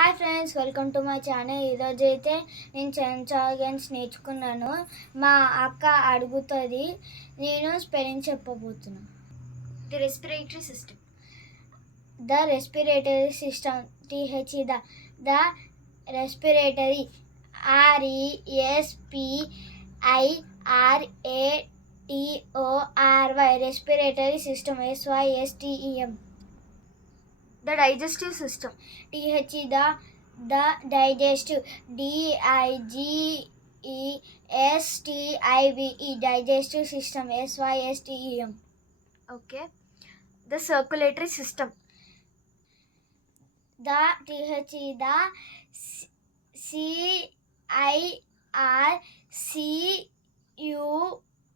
Hi friends welcome to my channel ఈరోజు అయితే నేను చెంచా ఆర్గన్స్ నేర్చుకున్నాను మా అక్క అడుగుతుంది నేను spelling చెప్పబోతున్నా the respiratory system the respiratory system T H the the respiratory ఆర్ఈఎస్పిఐఆర్ఏటిఓఆర్వై respiratory system ఎస్వైఎస్టిఈఎం The digestive system. THE, the digestive. DIGESTIVE, digestive system. SYSTEM. Okay. The circulatory system. The THE,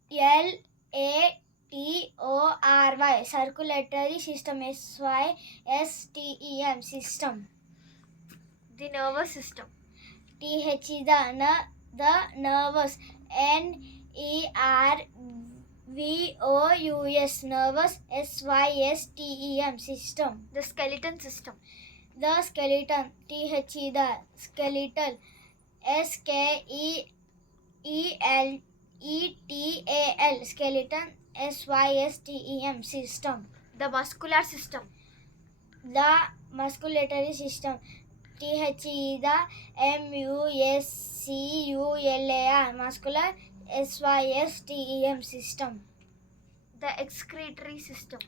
the CIRCULATION. circulatory system is why STEM system. The nervous system. TH is the, ner- the nervous. N E R V O U S nervous S Y S T E M system. The skeleton system. The skeleton. T H E the skeletal. S K E E L E T A L skeleton S Y S T E M system the muscular system the musculatory system T H E the M U S C U L A R muscular S Y S T E M system the excretory system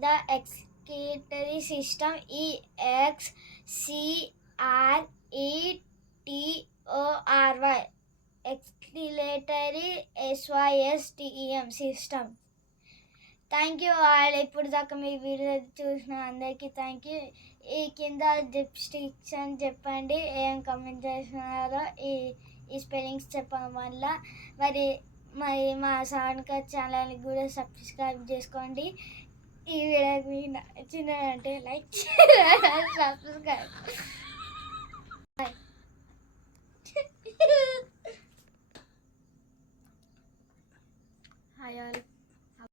the excretory system E X C R E T S Y S T E M system thank you వాళ్ళు ఇప్పుడు దాకా మీ video చూసిన అందరికీ thank you ఈ కింద అని చెప్పండి ఏం కమెంట్ చేస్తున్నారో ఈ ఈ స్పెల్లింగ్స్ చెప్పడం వల్ల మరి మరి మా సాన్క ఛానల్ని కూడా సబ్స్క్రైబ్ చేసుకోండి ఈ వీడియో మీకు అంటే లైక్ సబ్స్క్రైబ్